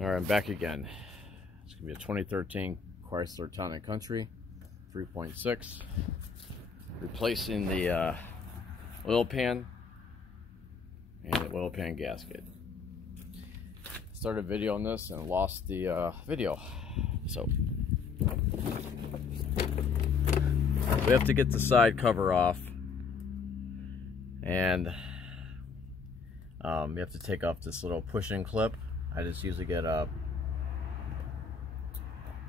Alright, I'm back again. It's going to be a 2013 Chrysler Town & Country 3.6. Replacing the oil pan and the oil pan gasket. Started a video on this and lost the video. So we have to get the side cover off, and you have to take off this little push-in clip. I just usually get a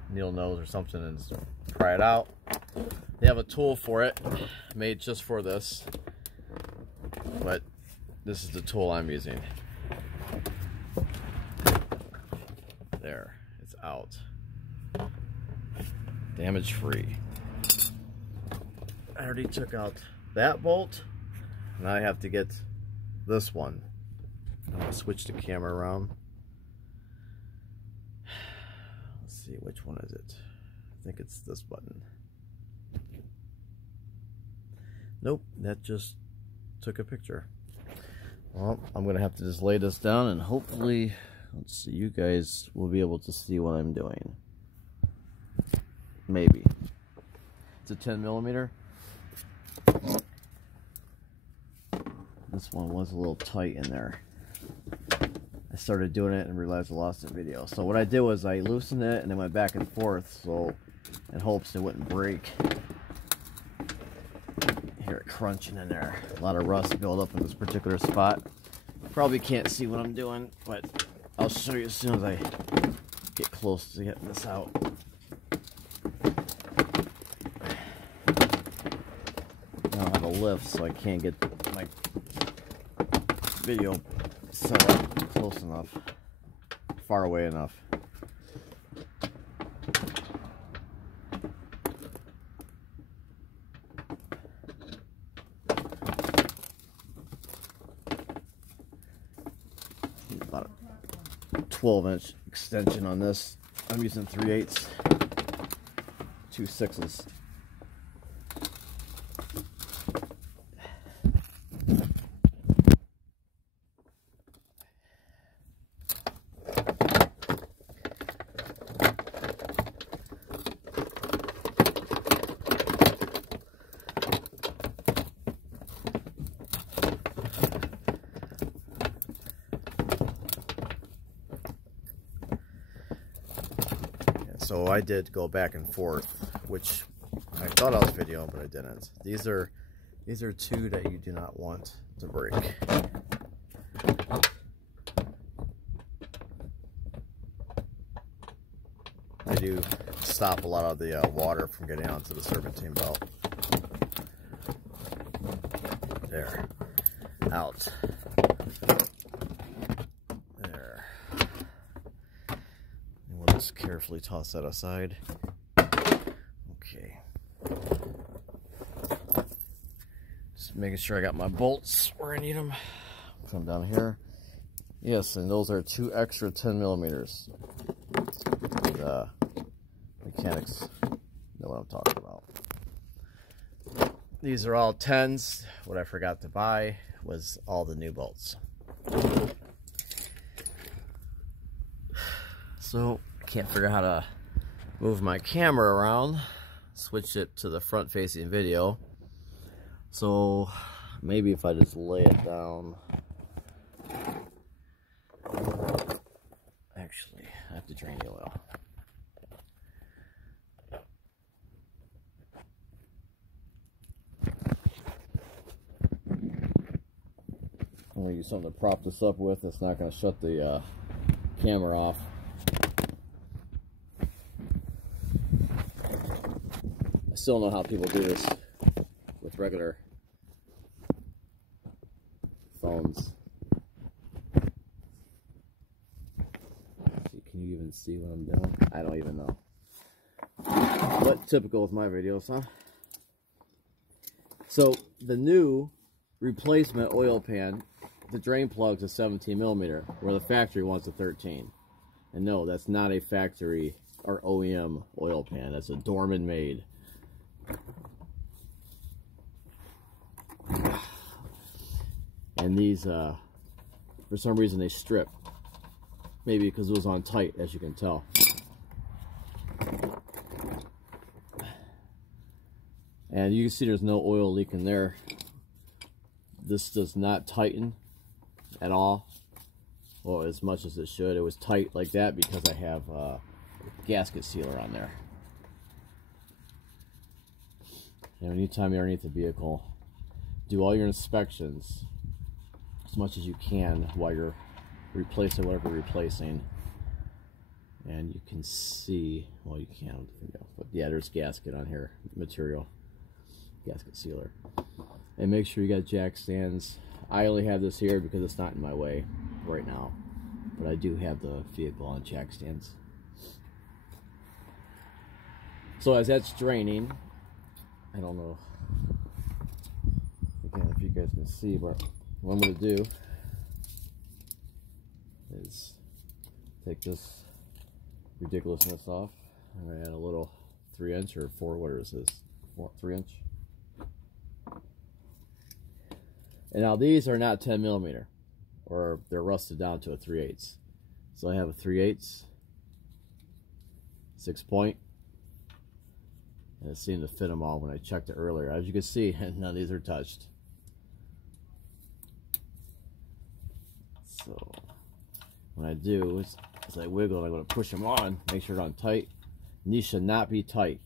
needle nose or something and just pry it out. They have a tool for it made just for this, but this is the tool I'm using. There, it's out. Damage free. I already took out that bolt. Now I have to get this one. I'm gonna switch the camera around. Let's see, which one is it? I think it's this button. Nope, that just took a picture. Well, I'm gonna have to just lay this down and hopefully, let's see, you guys will be able to see what I'm doing. Maybe. It's a 10mm. This one was a little tight in there. I started doing it and realized I lost the video. So what I did was I loosened it and then went back and forth, so in hopes it wouldn't break. Hear it crunching in there. A lot of rust built up in this particular spot. Probably can't see what I'm doing, but I'll show you as soon as I get close to getting this out. I don't have a lift, so I can't get my video set up close enough, far away enough. About a 12-inch extension on this. I'm using 3/8, 2 6s. So I did go back and forth, which I thought I was videoing, but I didn't. These are two that you do not want to break. They do stop a lot of the water from getting onto the serpentine belt. There, out. Just carefully toss that aside. Okay. Just making sure I got my bolts where I need them. Come down here. Yes, and those are 2 extra 10mm. The mechanics know what I'm talking about. These are all 10s. What I forgot to buy was all the new bolts. So can't figure out how to move my camera around, switch it to the front facing video. So maybe if I just lay it down. Actually, I have to drain the oil. I'm going to use something to prop this up with. It's not going to shut the camera off. I still don't know how people do this with regular phones. Can you even see what I'm doing? I don't even know. But typical with my videos, huh? So the new replacement oil pan, the drain plug's a 17mm, where the factory wants a 13. And no, that's not a factory or OEM oil pan. That's a Dorman made. And these, for some reason, they strip. maybe because it was on tight, as you can tell. And you can see there's no oil leak in there. This does not tighten at all, well, as much as it should. It was tight like that because I have a gasket sealer on there. And anytime you're underneath the vehicle, do all your inspections as much as you can while you're replacing whatever you're replacing. And you can see, well, you can't, but yeah, there's gasket on here, material, gasket sealer. And make sure you got jack stands. I only have this here because it's not in my way right now, but I do have the vehicle on jack stands. So as that's draining, I don't know again if you guys can see, but what I'm going to do is take this ridiculousness off. I'm going to add a little 3-inch or 4, what is this? 3-inch. And now these are not 10 millimeter, or they're rusted down to a 3/8. So I have a 3/8, 6-point, and it seemed to fit them all when I checked it earlier. As you can see, none of these are touched. So what I do is, as I wiggle, I'm going to push them on, make sure they're on tight. And these should not be tight.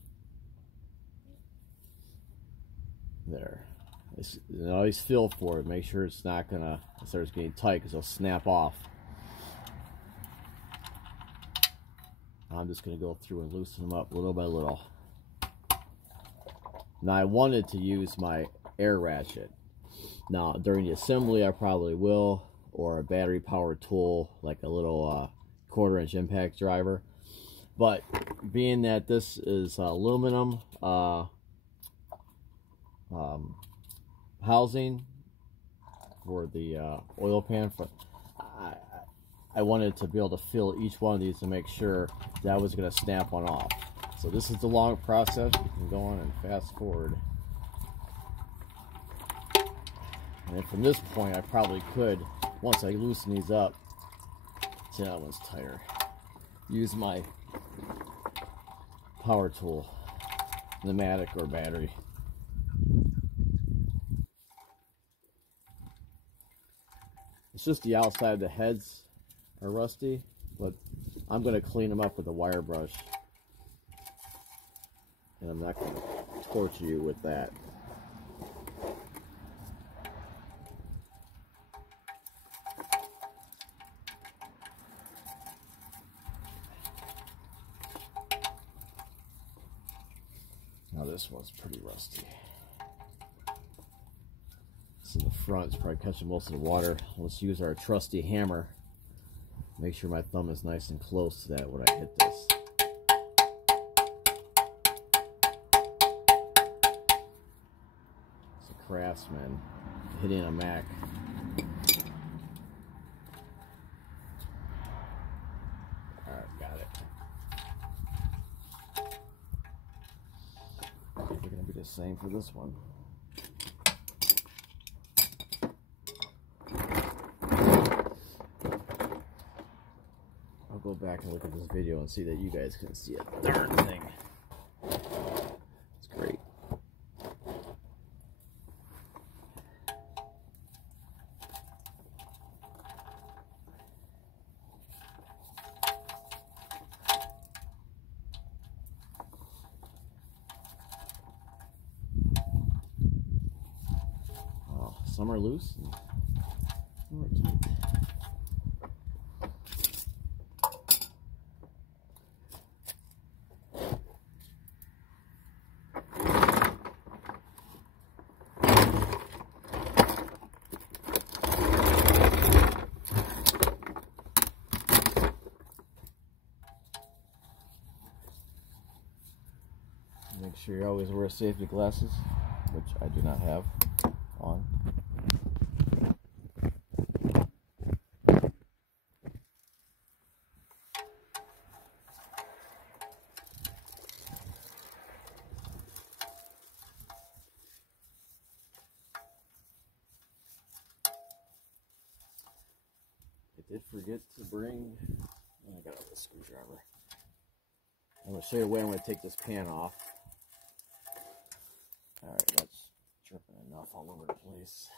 There. Always feel for it. Make sure it's not going to start getting tight because they'll snap off. I'm just going to go through and loosen them up little by little. Now I wanted to use my air ratchet. Now during the assembly I probably will, or a battery powered tool like a little 1/4-inch impact driver. But being that this is aluminum housing for the oil pan, I wanted to be able to feel each one of these to make sure that I was going to snap one off. So this is the long process. You can go on and fast forward. And then from this point I probably could, once I loosen these up, see that one's tighter, use my power tool, pneumatic or battery. It's just the outside of the heads are rusty, but I'm going to clean them up with a wire brush. And I'm not going to torture you with that. Now this one's pretty rusty. In the front, it's probably catching most of the water. Let's use our trusty hammer. Make sure my thumb is nice and close to that when I hit this. It's a Craftsman hitting a Mac. Alright, got it. They're going to be the same for this one. Go back and look at this video and see that you guys can see a darn thing. It's great. Oh, some are loose and some are tight. Make sure you always wear safety glasses, which I do not have on. Did forget to bring, I got a screwdriver. I'm going to show you where I'm going to take this pan off. Alright, that's dripping enough all over the place.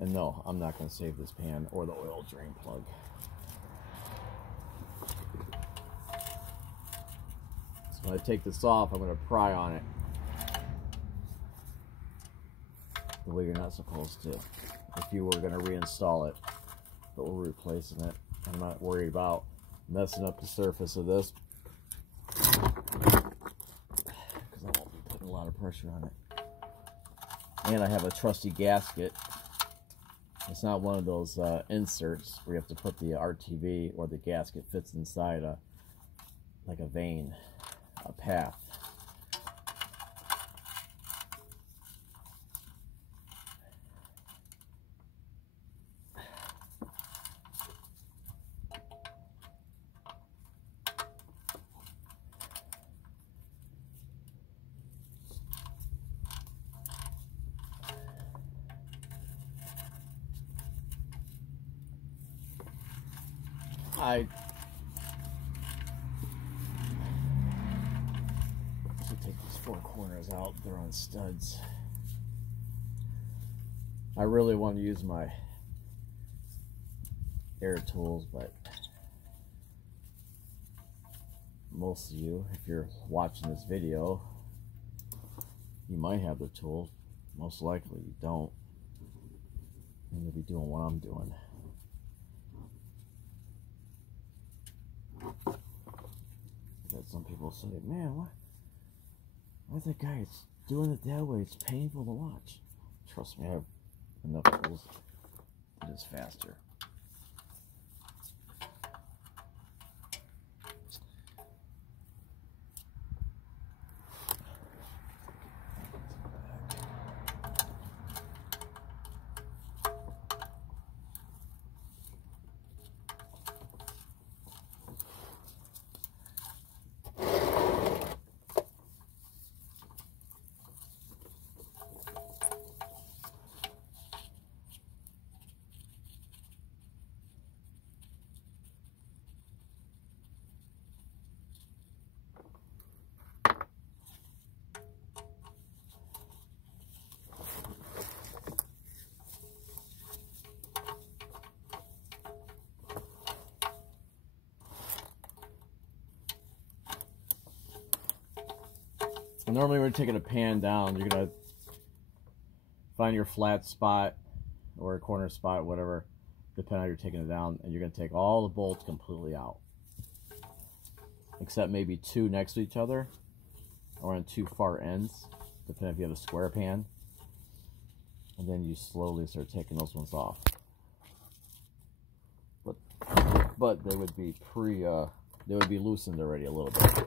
And no, I'm not going to save this pan or the oil drain plug. So when I take this off, I'm going to pry on it the way you're not supposed to if you were going to reinstall it. But we're replacing it. I'm not worried about messing up the surface of this because I won't be putting a lot of pressure on it. And I have a trusty gasket. It's not one of those inserts where you have to put the RTV or the gasket fits inside like a vein, a path. I should take these four corners out. They're on studs. I really want to use my air tools, but most of you, if you're watching this video, you might have the tools. Most likely you don't. And you'll be doing what I'm doing. That some people say, man, why that guy is doing it that way? It's painful to watch. Trust me, I have enough tools. It is faster. Normally when you're taking a pan down, you're going to find your flat spot or a corner spot, whatever, depending on how you're taking it down, and you're going to take all the bolts completely out. Except maybe two next to each other or on two far ends, depending if you have a square pan. And then you slowly start taking those ones off. But they would be they would be loosened already a little bit.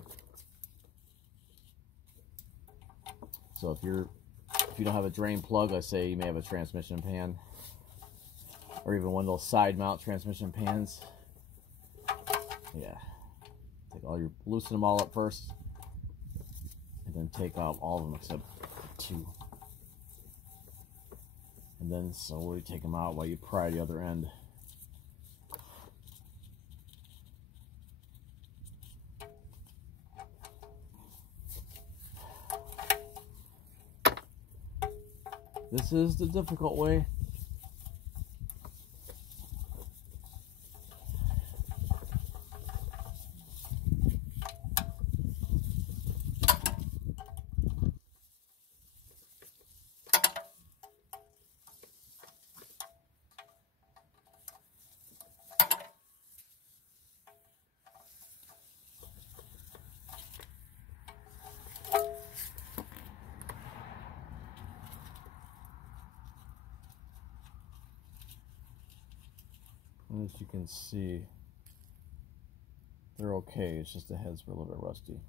So if you don't have a drain plug, let's say you may have a transmission pan, or even one of those side mount transmission pans. Yeah, loosen them all up first, and then take out all of them except two, and then slowly take them out while you pry the other end. This is the difficult way. As you can see, they're okay. It's just the heads were a little bit rusty.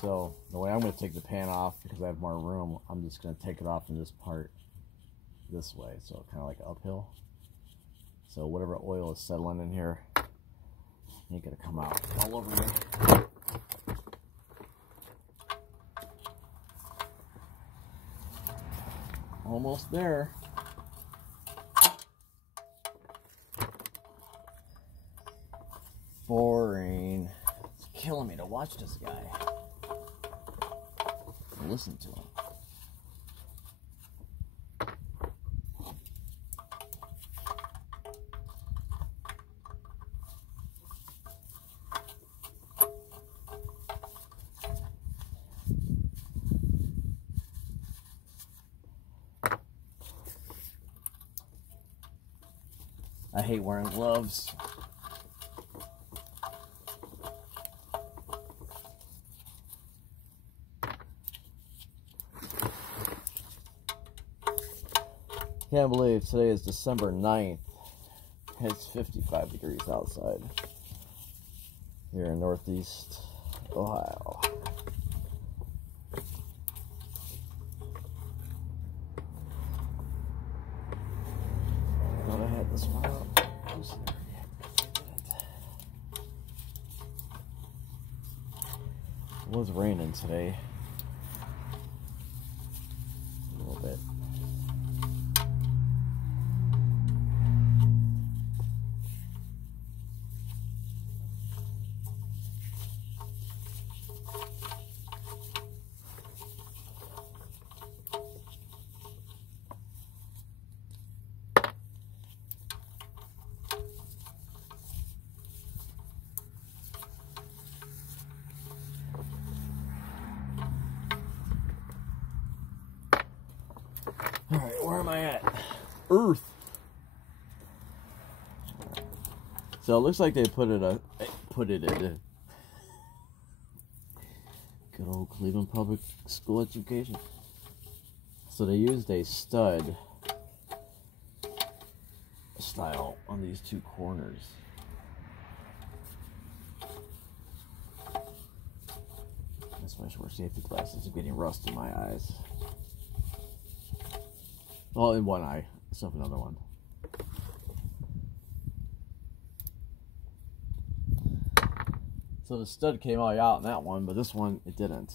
So the way I'm going to take the pan off, because I have more room, I'm just going to take it off in this part this way, so kind of like uphill. So whatever oil is settling in here ain't going to come out all over me. Almost there. Boring. It's killing me to watch this guy. Listen to him. I hate wearing gloves. Can't believe today is December 9th. It's 55 degrees outside here in Northeast Ohio. Thought I had this one up. It was raining today. A little bit. Alright, where am I at? Earth. So it looks like they put it in good old Cleveland Public School education. So they used a stud style on these two corners. That's why I should wear safety glasses. I'm getting rust in my eyes. Well, in one eye, except for another one. So the stud came all out in that one, but this one, it didn't.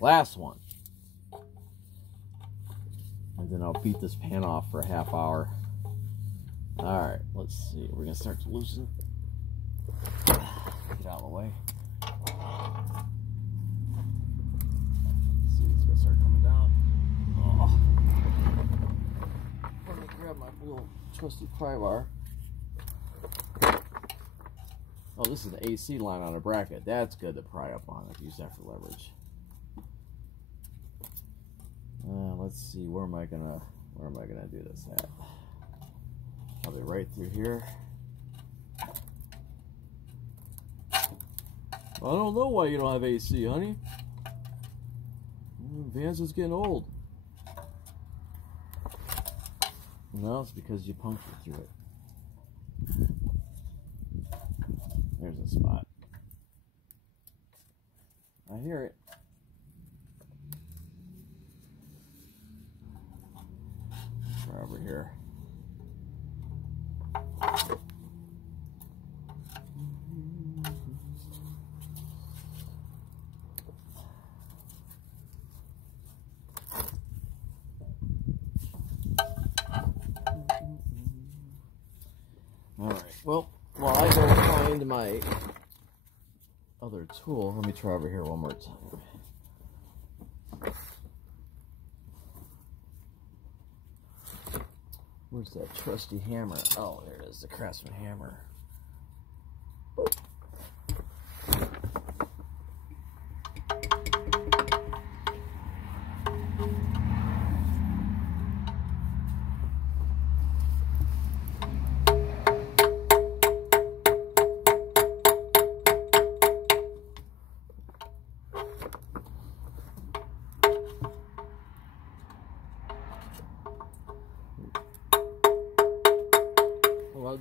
Last one. And then I'll beat this pan off for a half hour. Alright, let's see. We're going to start to loosen. Get out of the way. Let's see, it's going to start coming down. Oh. Let me grab my little trusty pry bar. Oh, this is the AC line on a bracket. That's good to pry up on. I've used that for leverage. Let's see, where am I gonna do this at? Probably right through here. I don't know why you don't have AC, honey. Vans is getting old. No, it's because you punctured through it. There's a spot. I hear it. Over here. Alright, well, while I go find my other tool, let me try over here one more time. Where's that trusty hammer? Oh, there it is, the Craftsman hammer.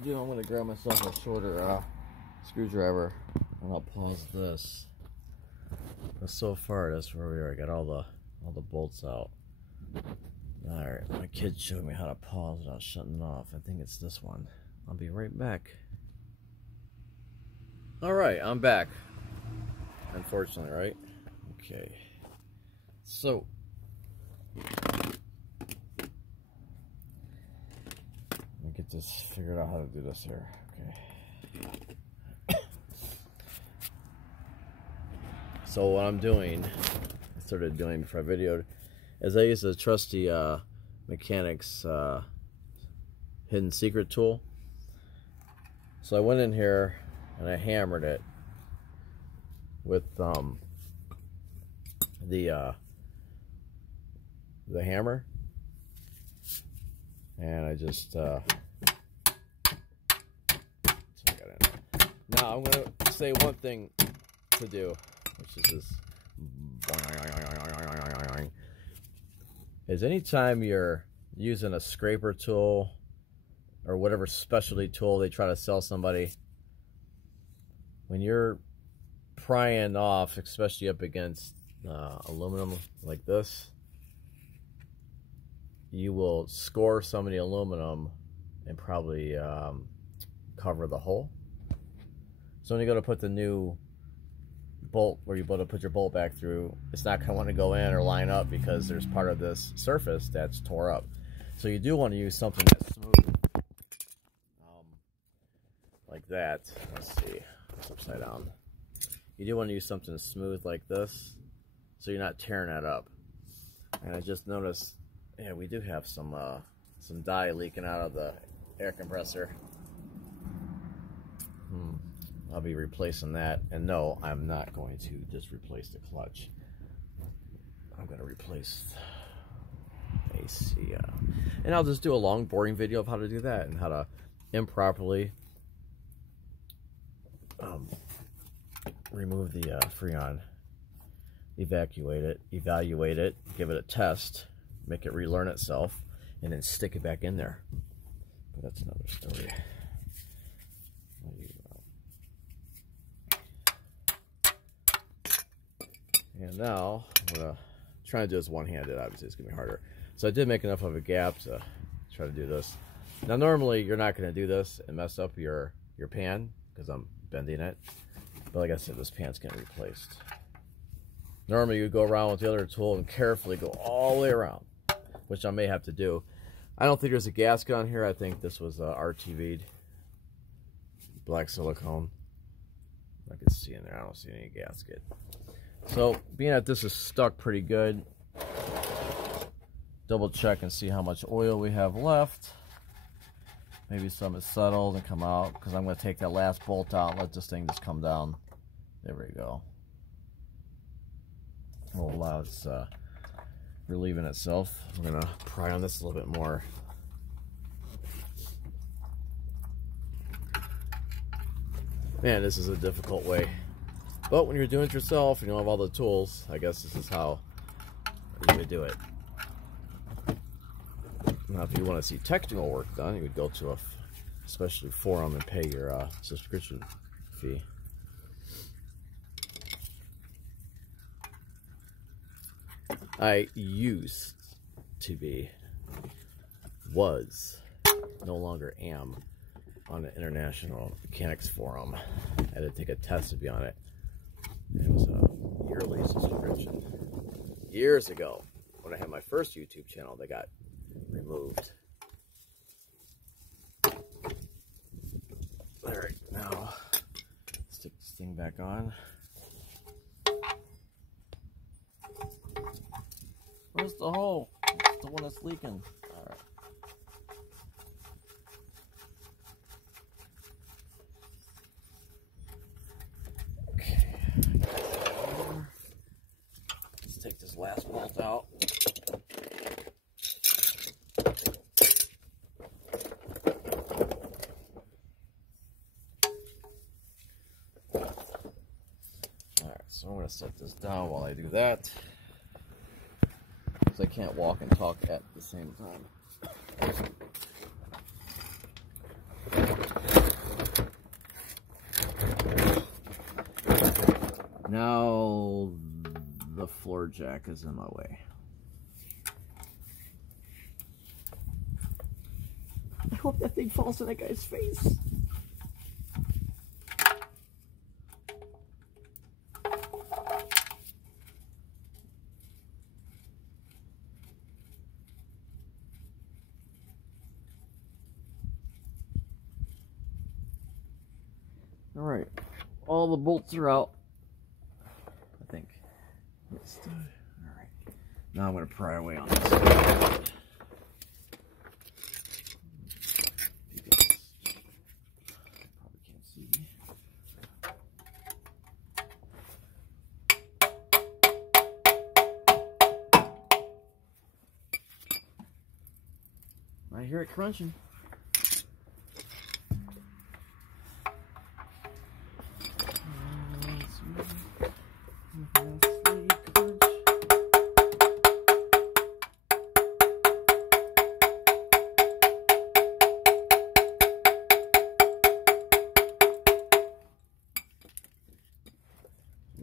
do, I'm gonna grab myself a shorter screwdriver and I'll pause this. But so far, that's where we are. I got all the bolts out. All right, my kid showed me how to pause without shutting it off. I think it's this one. I'll be right back. All right, I'm back. Unfortunately, right? Okay. So, let me get this figured out how to do this here. Okay. So what I'm doing, I started doing before I videoed, is I use the trusty mechanics hidden secret tool. So I went in here and I hammered it with the hammer, and I just now I'm gonna say one thing to do, which is this, is anytime you're using a scraper tool or whatever specialty tool they try to sell somebody, when you're prying off, especially up against aluminum like this, you will score some of the aluminum and probably cover the hole. So when you go to put the new bolt, where you go to put your bolt back through, it's not going to want to go in or line up because there's part of this surface that's tore up. So you do want to use something that's smooth, like that. Let's see, it's upside down. You do want to use something smooth like this, so you're not tearing that up. And I just noticed, yeah, we do have some dye leaking out of the air compressor. I'll be replacing that. And no, I'm not going to just replace the clutch. I'm going to replace AC. And I'll just do a long, boring video of how to do that and how to improperly remove the Freon, evaluate it, give it a test, make it relearn itself, and then stick it back in there. But that's another story. And now, I'm going to try to do this one-handed. Obviously, it's going to be harder. So I did make enough of a gap to try to do this. Now, normally, you're not going to do this and mess up your pan, because I'm bending it. But like I said, this pan's getting replaced. Normally, you go around with the other tool and carefully go all the way around, which I may have to do. I don't think there's a gasket on here. I think this was RTV'd. Black silicone. I can see in there. I don't see any gasket. So, being that this is stuck pretty good, double check and see how much oil we have left. Maybe some is settled and come out, because I'm going to take that last bolt out and let this thing just come down. There we go. We'll allow it's relieving itself. I'm going to pry on this a little bit more. Man, this is a difficult way. But when you're doing it yourself and you don't have all the tools, I guess this is how you would do it. Now, if you want to see technical work done, you would go to a specialty forum and pay your subscription fee. I used to be, no longer am, on the International Mechanics Forum. I had to take a test to be on it. It was a yearly subscription. Years ago, when I had my first YouTube channel, they got removed. Alright, now stick this thing back on. Where's the hole? It's the one that's leaking. Alright. Okay. Let's take this last bolt out. So I'm going to set this down while I do that, because I can't walk and talk at the same time. Now the floor jack is in my way. I hope that thing falls in that guy's face. All right, all the bolts are out, I think. All right, now I'm going to pry away on this. Probably can't see me. I hear it crunching.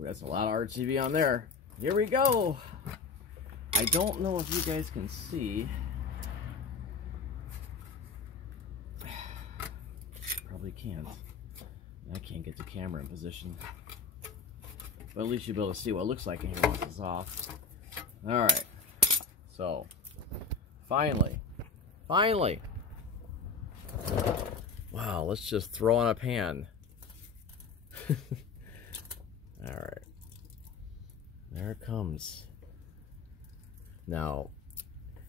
That's a lot of RTV on there. Here we go. I don't know if you guys can see. Probably can't. I can't get the camera in position. But at least you'll be able to see what it looks like in here once it's off. Alright. So, finally. Wow, let's just throw on a pan. Alright. There it comes. Now,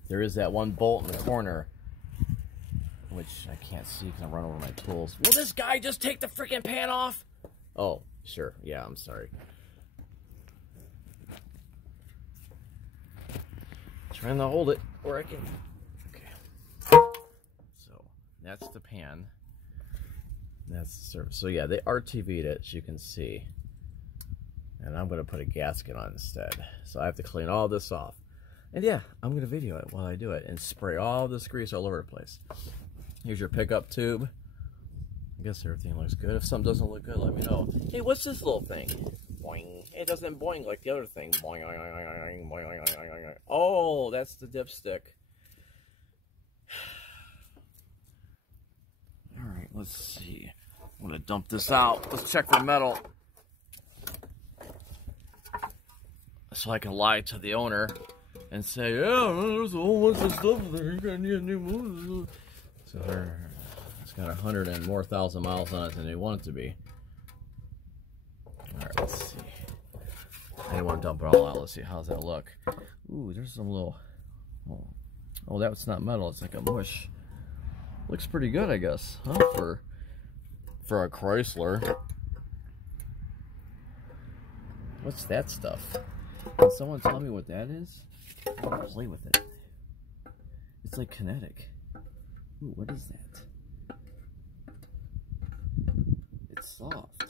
there is that one bolt in the corner, which I can't see because I'm running over my tools. Will this guy just take the freaking pan off? Oh, sure. Yeah, I'm sorry. Trying to hold it where I can. Okay. So, that's the pan. That's the surface. So yeah, they RTV'd it, as you can see. And I'm going to put a gasket on instead. So I have to clean all this off. And yeah, I'm going to video it while I do it and spray all this grease all over the place. Here's your pickup tube. I guess everything looks good. If something doesn't look good, let me know. Hey, what's this little thing? Boing. It doesn't boing like the other thing. Boing, boing, boing, boing, boing. Oh, that's the dipstick. Alright, let's see. I'm going to dump this out. Let's check for metal. So I can lie to the owner and say, yeah, there's a whole bunch of stuff there. You're going to need a new motor. So it's got 100 and more thousand miles on it than they want it to be. Alright, let's see. I didn't want to dump it all out. Let's see. How's that look? Ooh, there's some little... Oh, that's not metal. It's like a mush. Looks pretty good, I guess, huh? For a Chrysler. What's that stuff? Can someone tell me what that is? I want to play with it. It's like kinetic. Ooh, what is that? It's soft.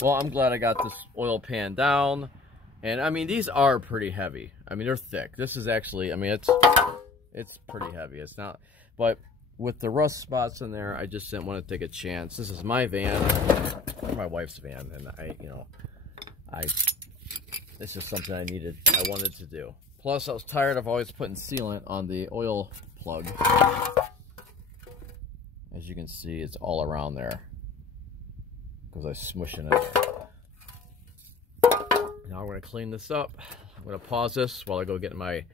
Well, I'm glad I got this oil pan down. And I mean, these are pretty heavy. I mean, they're thick. This is actually, I mean, it's pretty heavy. It's not, but with the rust spots in there, I just didn't want to take a chance. This is my van, or my wife's van, and it's just something I wanted to do. Plus, I was tired of always putting sealant on the oil plug. As you can see, it's all around there because I smush it in there. Now I'm going to clean this up. I'm going to pause this while I go get my